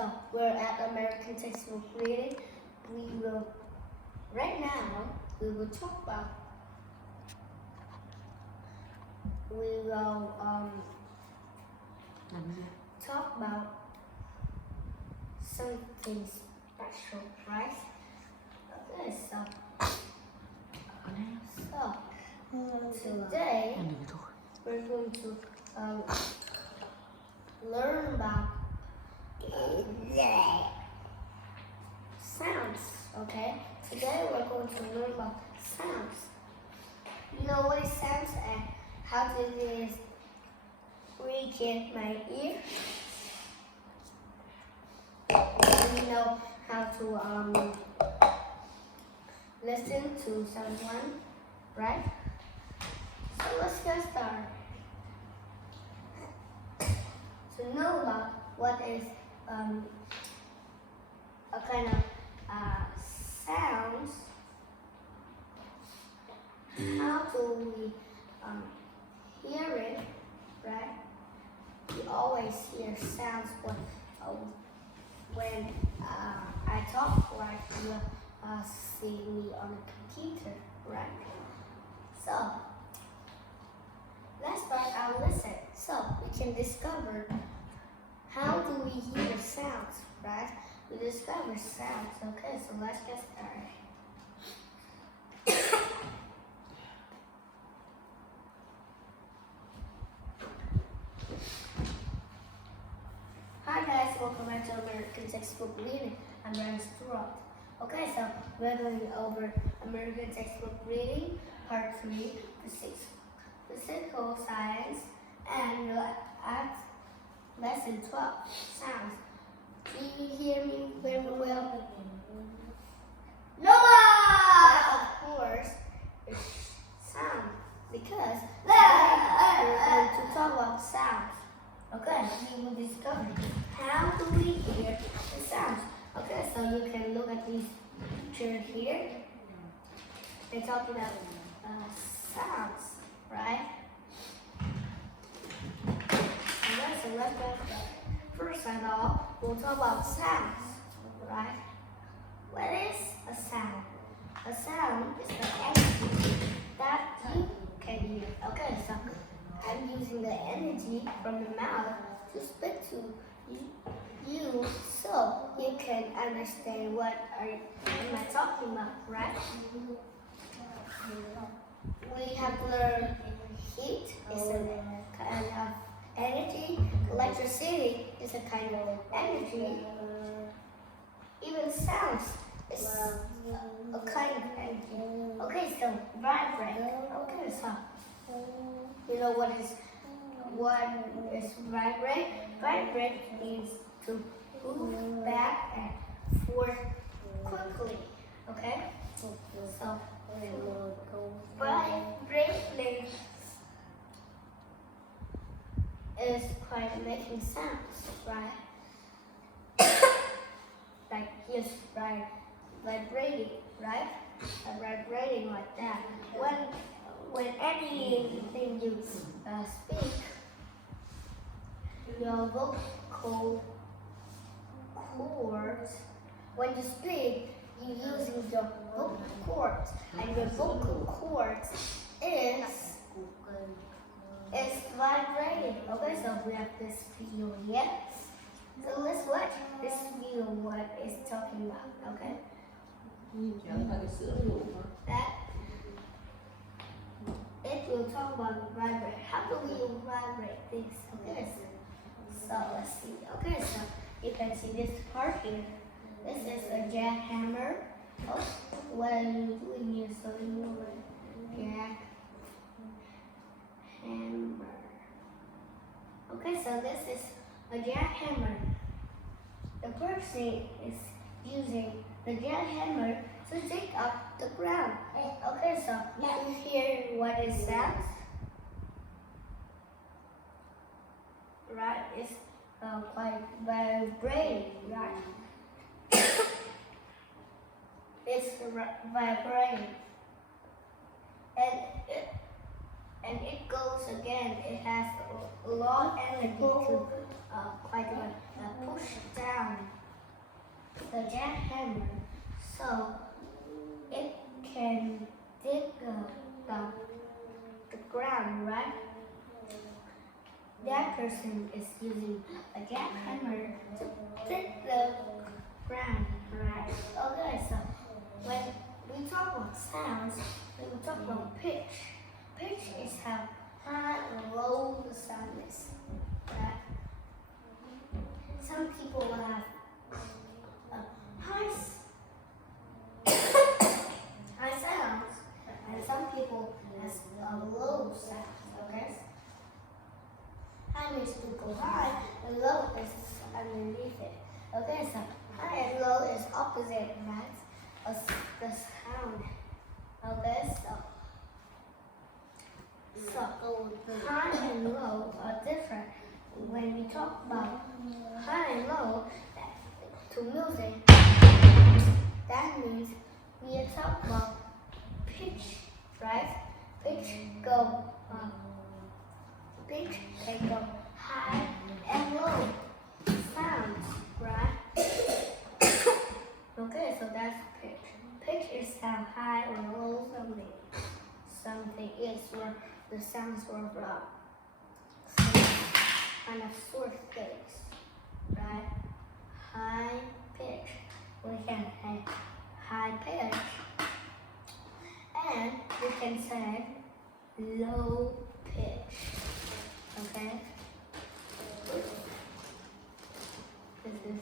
So we're at American Textbook Reading. Right now, we will talk about, talk about something special, right? Okay, so today we're going to learn about sounds. Okay, today we're going to learn about sounds. You know what is sounds and how did it reach in my ear? And you know how to listen to someone, right? So let's get started. To know about what is a kind of sounds, how do we hear it, right? We always hear sounds when I talk, right? You see me on the computer, right? So let's start our lesson so we can discover how do we hear sounds, right? We discover sounds. Okay, so let's get started. Hi guys, welcome back to American Textbook Reading. I'm Ryan Stewart. Okay, so we're going over American Textbook Reading, Part 3, Physical Science, and we're at Lesson 12, Sounds. Do you hear me very well? No! Of course, it's sound, because we're going to talk about sounds. Okay, we will discover how do we hear the sounds. Okay, so you can look at these pictures here. They're talking about sounds, right? Okay, so let's go started. First of all, we'll talk about sounds, right? What is a sound? A sound is the energy that you can hear. Okay, so I'm using the energy from the mouth to speak to you so you can understand what am I talking about, right? We have learned heat is a kind of energy, electricity is a kind of energy, even sounds is a kind of energy. Okay, so vibrate. Okay, so you know what is vibrate? Vibrate means to move back and forth quickly. Okay? So vibrating is quite making sounds, right? Like yes, right, vibrating, right? Vibrating like that. When anything you speak, your vocal cords, when you speak, you're using your vocal cords, and your vocal cords is vibrating. Okay, so we have this video here. So let's watch this video what it's talking about, okay? That it will talk about vibrate. How do we vibrate things? Okay, so let's see. Okay, so you can see this part here. This is a jackhammer. Oh, what are you doing here? So you move it. Jackhammer. Okay, so this is a jackhammer. The person is using the jackhammer to dig up the ground. Okay, so you hear what it sounds? Right, it's quite vibrating, right? It's vibrating. And it goes again. It has a lot of energy to quite push down the jackhammer, so it can dig the ground, right? That person is using a jackhammer to dig the ground, right? Okay, so when we talk about sounds, when we talk about pitch, pitch is how high or low the sound is, right? Some people will have high sounds, and some people has low sounds. Okay, high means to go high, and low is underneath it. Okay, so high and low is opposite, right? The sound. Okay, so high and low are different. When we talk about high and low to music, that means we are talking about pitch, right? Pitch can go high and low sounds, right? Okay, so that's pitch. Pitch is how high or low something is, where the sounds were some kind of sort of things, right? High pitch. We can have high pitch, and we can say low pitch. Okay. This is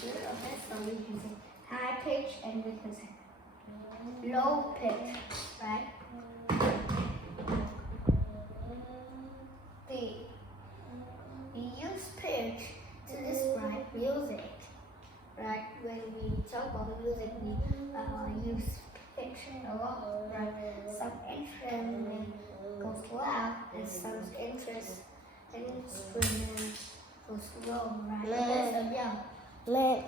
teacher. Okay, so we can say high pitch, and we can say low pitch, right? We use pitch to describe music, right? When we talk about music, we use pitch a lot, right? Some instrument goes loud, and some instruments goes low, right? Okay, so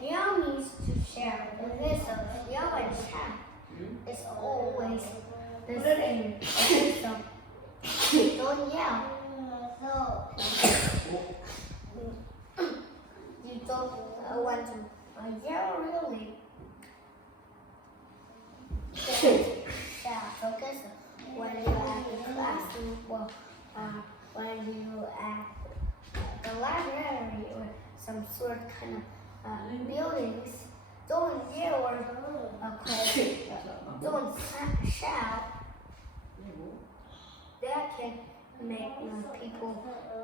yell means to shout. Okay, so yell and shout is always the same. Okay, so don't yell. No. You don't want to yell really. Shout. Okay, so when you're at the classroom, when you at the library or some sort of kind of buildings, don't yell or don't shout. That can make people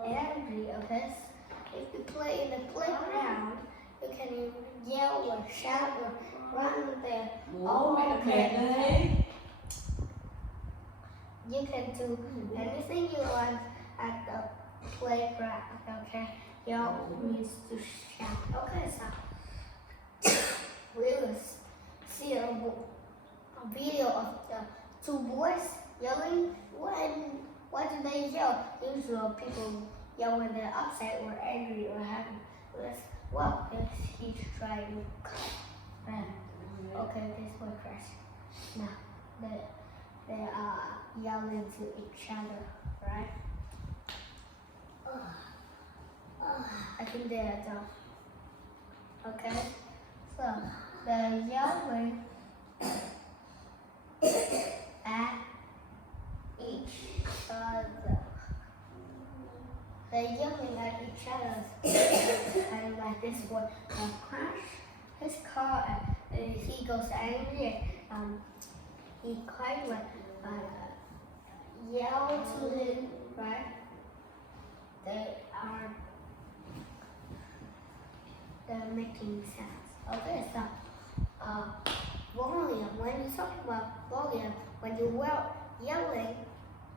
angry. Okay, if you play in the playground, you can yell or shout or run there. Okay. You can do anything you want at the playground. Okay, yell means to shout. Okay, so we will see a video of the two boys yelling. Why do they yell? Usually people yell when they're upset or angry or happy. Well, he's trying to cut. Okay, this boy crashed. Now they are yelling to each other, right? I think they are done. Okay, so they're yelling at each other. They're yelling at each other, and like this boy crashed his car, and he goes angry. He kind of yell to him, right? They're making sounds. Okay, so volume. When you talk about volume, when you were yelling,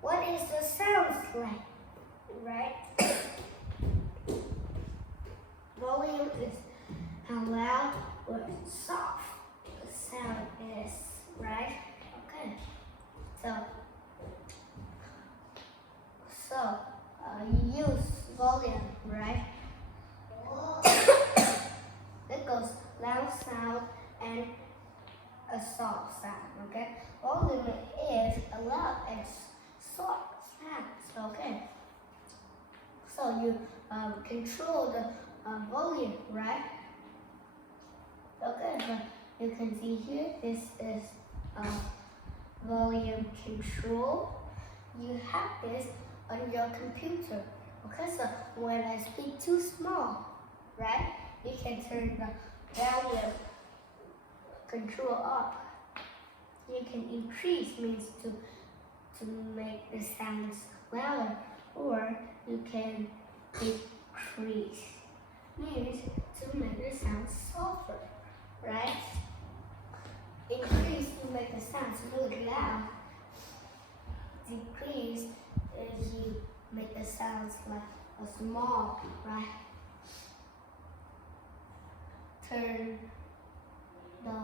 what is the sound like, right? Volume is how loud or soft the sound is, right? Okay, so you use volume, right? It goes loud sound and a soft sound, okay? Volume is a loud and soft sound, okay? So you control the volume, right? Okay, so you can see here, this is volume control. You have this on your computer. Okay, so when I speak too small, right, you can turn the volume control up. You can increase means to make the sounds louder, or you can decrease means to make the sounds softer, right? Increase to make the sounds really loud. Decrease is you make the sounds like a small, right? Turn the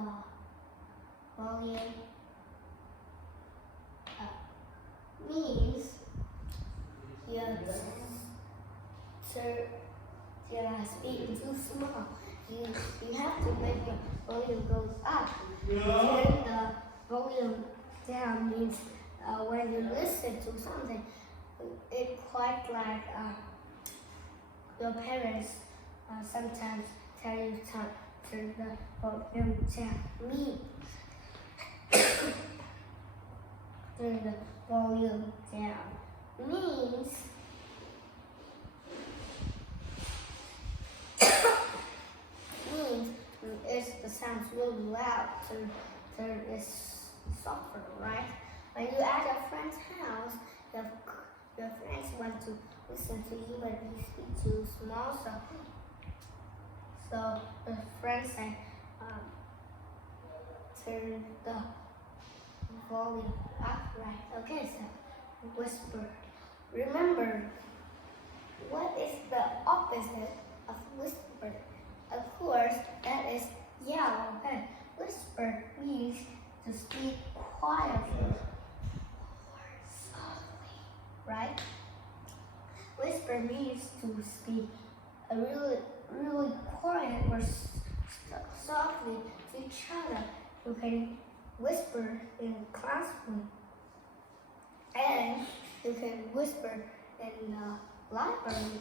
volume up means you're speaking too small. You have to make your volume goes up. Turn the volume down means when you listen to something, it's quite like your parents sometimes tell you to turn the volume down. Me, turn the volume down means if the sound's really loud, turn it softer, right? When you at a friend's house, your friends want to listen to you, but you speak too small, so the friends say, turn the volume up, right? Okay, so whisper. Remember, what is the opposite of whisper? Of course, that is yell. Okay, whisper means to speak quietly or softly, right? Whisper means to speak really quiet or softly to each other. You can whisper in classroom, and you can whisper in the library.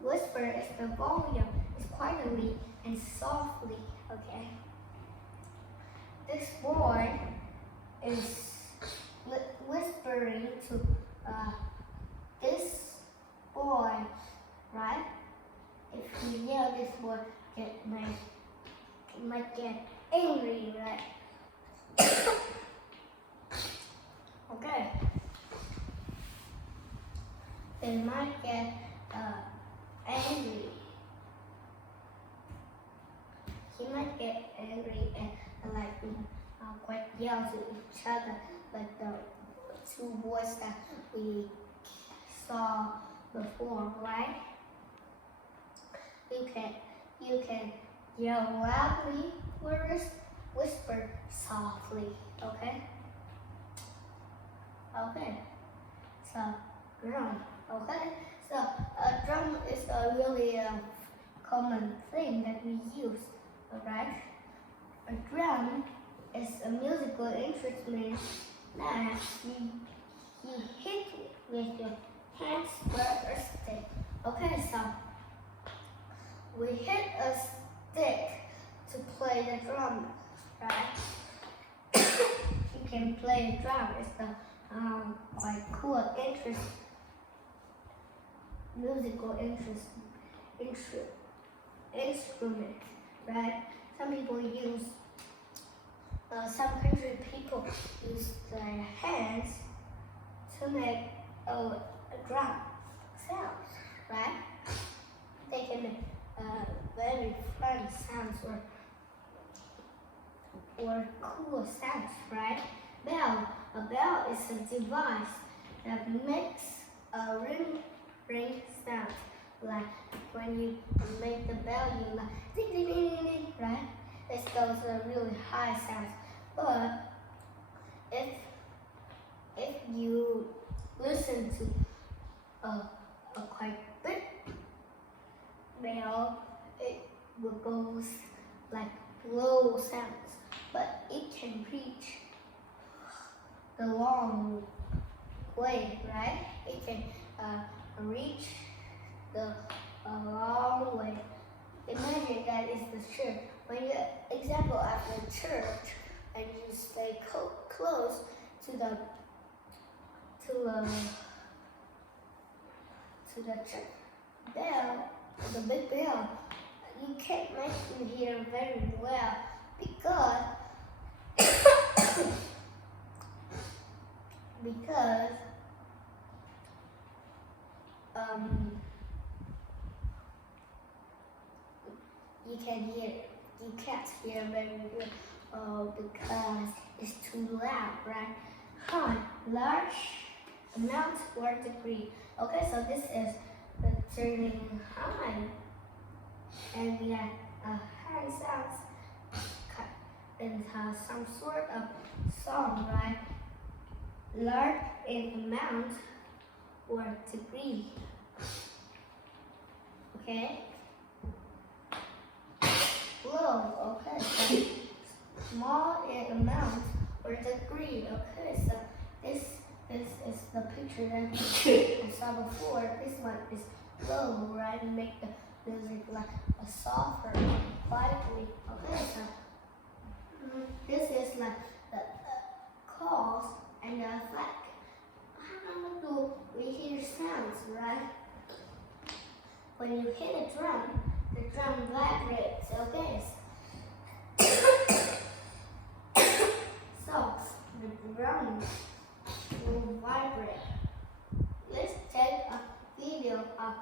Whisper is the volume, it's quietly and softly, okay? This boy is whispering to this boy, right? If you yell, this boy might get angry, right? Okay. They might get angry. He might get angry and like quite yell to each other, like the two boys that we saw before, right? You can yell loudly or whisper softly, okay? Okay. So drum, okay? So a drum is a really common thing that we use, alright? A drum is a musical instrument that you hit with your hands or a stick. Okay, so we hit a stick to play the drum, right? You can play drum. It's the quite cool, musical instrument, right? Some people use, some country people use their hands to make a drum sound, right? They can make very fun sounds or cool sounds, right? A bell is a device that makes a ring sound. Like when you make the bell, you like ding ding ding ding ding, right? This goes a really high sound. But if you listen to a quite big bell, it will go like low sounds, but it can reach the long way, right? It can reach the long way. Imagine that is the shirt when you, example, at the church, and you stay close to the church bell, the big bell, you can't make them hear very well because because you can't hear very well because it's too loud, right? High, large amount or degree. Okay, so this is the turning high, and we have high sounds and some sort of song, right? Large in amount or degree. Okay. Low. Okay. So small in amount or degree. Okay. So this is the picture that I saw before. This one is low, right? And make the music like a softer, quietly. Okay. So this is like the calls and the effect. How do we hear sounds, right? When you hit a drum, the drum vibrates, okay? So the drum will vibrate. Let's take a video of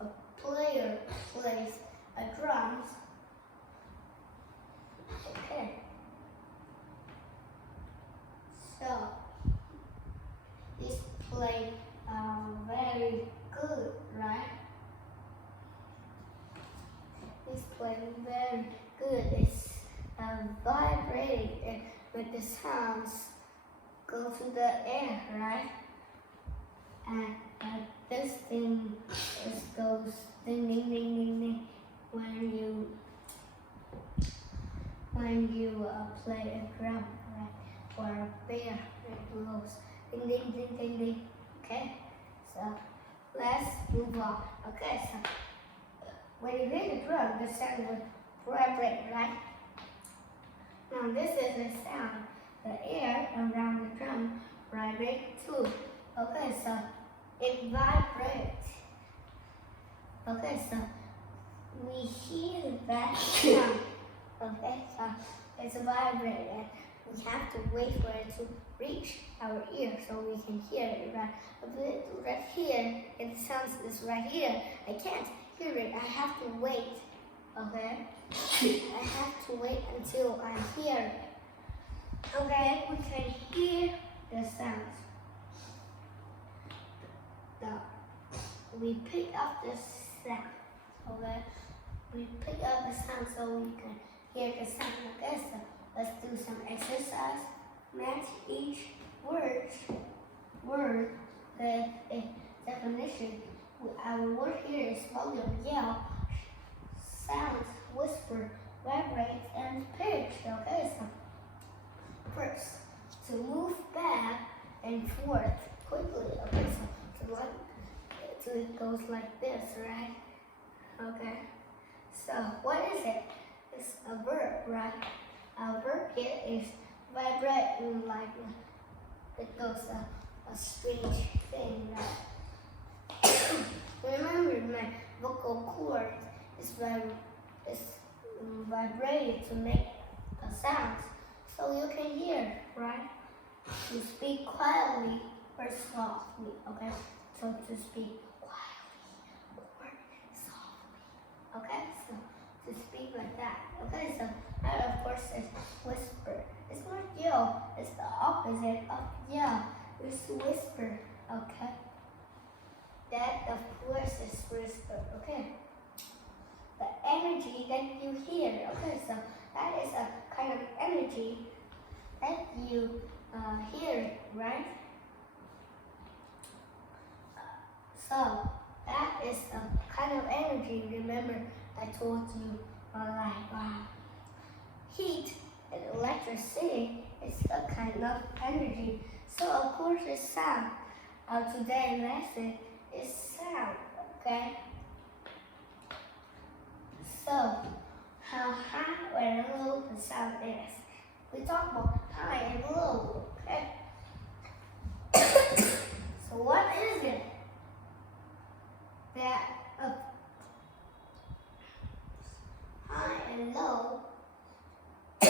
a player plays a drums. Okay. So this play very good, right? This play very good. It's vibrating and with the sounds go to the air, right? And this thing goes ding ding ding ding ding when you play a drum, right? Or a bear, it blows ding ding ding ding ding. Okay, so let's move on. Okay, so when you hit the drum, the sound will vibrate, right? Now this is the sound. The air around the drum vibrates too. Okay, so it vibrates. Okay, so we hear that sound. Okay, so it's vibrating. We have to wait for it to reach our ear so we can hear it, right? Right here, it sounds is right here. I can't hear it. I have to wait. Okay? I have to wait until I hear it. Okay, we can hear the sounds. Now, we pick up the sound. Okay? We pick up the sound so we can hear the sound. Okay, so let's do some exercise. Match each word with a definition. Our word here is volume, yell, sounds, whisper, vibrate, and pitch. Okay, so first, to move back and forth quickly. Okay, so it goes like this, right? Okay, so what is it? It's a verb, right? Our verb here is vibrate, like it goes a strange thing, right? Remember, my vocal cord is vibrated to make a sound, so you can hear, right? To speak quietly or softly, okay? So to speak quietly or softly, okay? So to speak like that, okay? So that of course is whisper. It's not yell. It's the opposite of yell. It's whisper, okay? That of course is whisper, okay? The energy that you hear, okay? So that is a kind of energy that you hear, right? So that is a kind of energy. Remember, I told you heat and electricity is a kind of energy. So of course it's sound. Our today's lesson is sound, okay? So the sound is. We talk about high and low, okay? So what is it that high and low the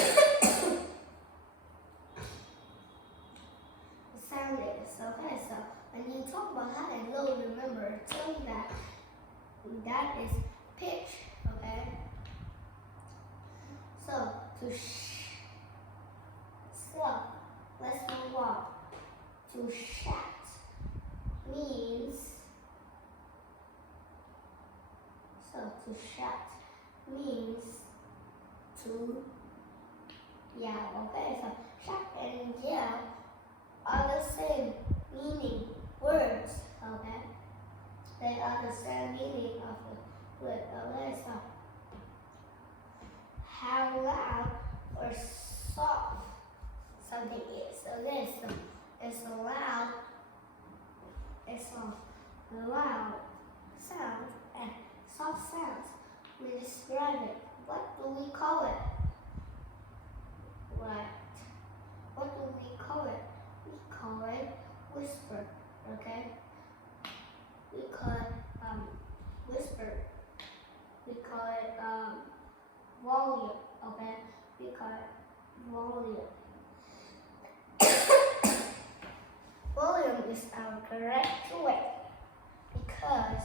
sound is? Okay, so when you talk about high and low, remember, tell me that is pitch, okay? So let's move on. To shout means, to yell, okay? So shout and yell are the same meaning words, okay? They are the same meaning of the word, okay? So how loud or soft something is, okay? So it's a loud sound and soft sounds. We describe it. What do we call it? Right. What do we call it? We call it whisper, okay? We call it whisper. We call it volume, okay? We call it volume. Volume is our correct way because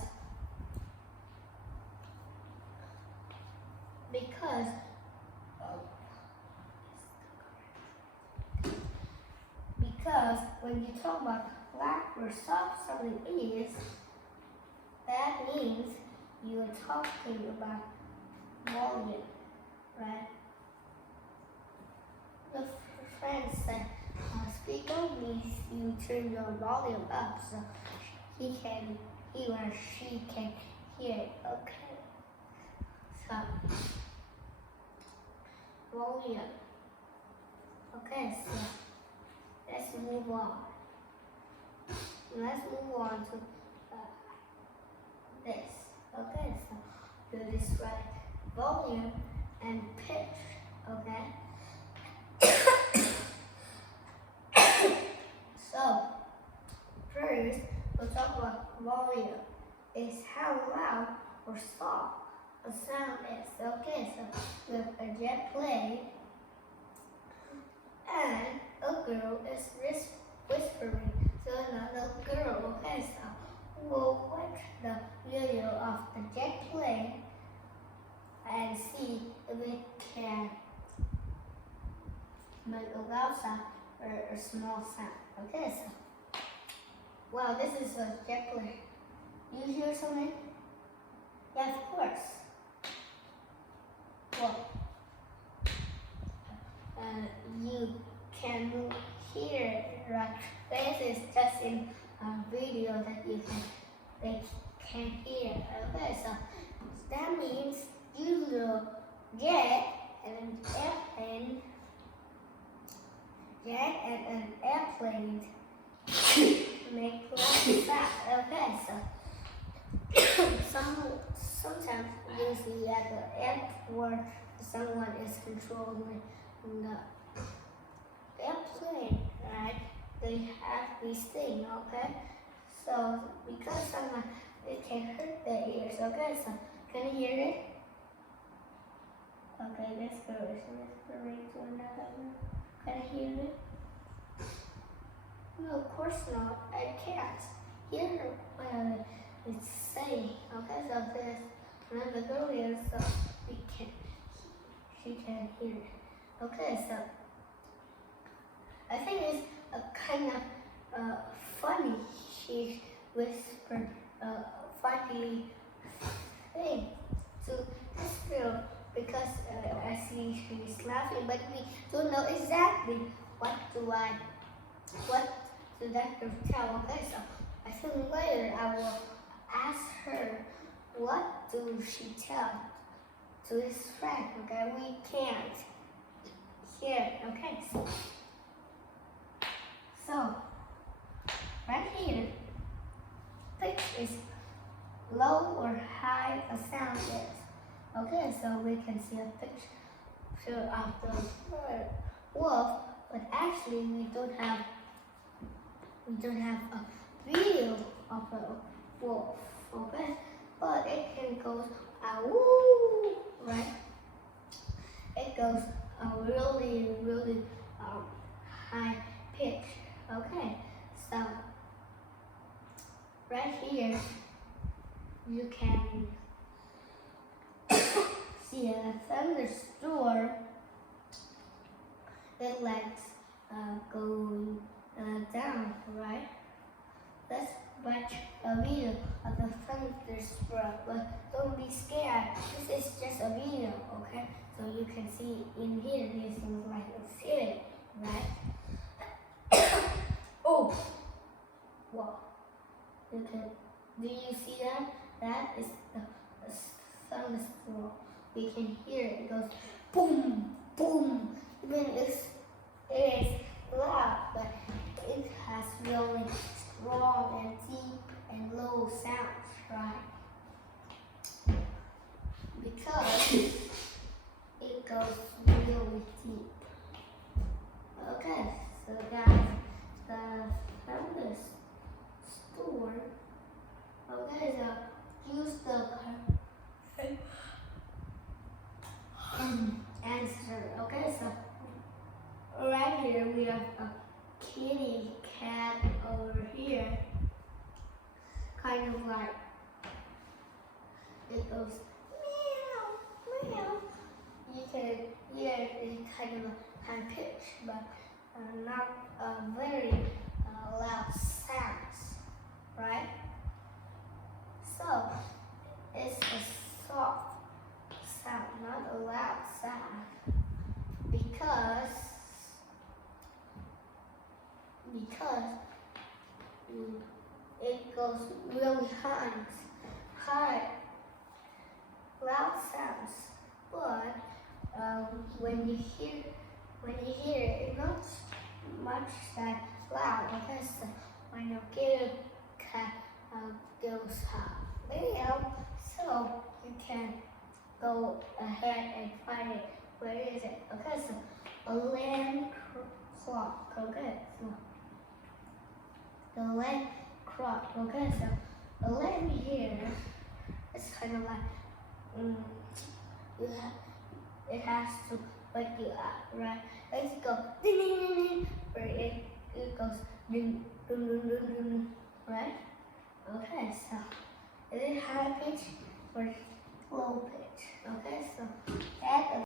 when you talk about loud or soft something is, that means you are talking about volume, right? The friend said, speaker means you turn your volume up so he or she can hear it, okay? So, volume. Okay, so let's move on. Let's move on to this. Okay, so we'll describe volume and pitch, okay? So, first, we'll talk about volume. It's how loud or soft a sound is. Okay, so we have a jet plane and a girl is whispering to another girl. Okay, so we'll watch the video of the jet plane and see if it can make a loud sound or a small sound. Okay, so wow, this is a jet plane. You hear something? Yeah, of course. Well, you can hear it, right? This is just in a video that they can hear. Okay, so that means you will jet and an airplane make loud sound. Okay, so sometimes you see at the airport someone is controlling the airplane, right? They have these things, okay? So because someone it can hurt their ears, okay? So can you hear it? Okay, this girl is whispering to another girl. Can I hear it? No, of course not. I can't hear what it's saying. Okay, so there's another girl here, so she can hear it. Okay, so I think it's a kind of funny. She whispered a funny thing to this girl because I see she's laughing, but we don't know exactly what to that girl tell. Okay, so I think later I will ask her what do she tell to his friend. Okay, we can't hear. Okay, so right here, pitch is low or high a sound is. Okay, so we can see a pitch picture of the wolf, but actually we don't have a video of a wolf, okay? But it can go woo, right? It goes a really high pitch. Okay, so right here you can see a thunderstorm. The legs going down, right? Let's watch a video of the thunderstorm, but don't be scared. This is just a video, okay? So you can see in here, this is like a ceiling, right? Oh, wow! Do you see that? That is the thunderstorm. We can hear it. It goes boom, boom. Even it is loud, but it has really strong and deep and low sounds, right? Because it goes really deep. Okay, so guys, the thunderstorm. Okay, so use the answer. Okay, so right here we have a kitty cat over here, kind of like it goes meow meow. You can hear it kind of high pitch, but not very loud sounds, right? So it's a soft sound, not a loud sound, because it goes really high, loud sounds. But when you hear it, not much that loud. Okay, so when you get a cat goes meow, so you can go ahead and find it. Where is it? Okay, so a land clock. Okay, so the land clock. Okay, so a land here is kind of like it has to wake you up, right? Let's go ding ding ding ding, where it goes ding ding ding ding ding, right? Okay, so is it high pitch or low pitch? Okay,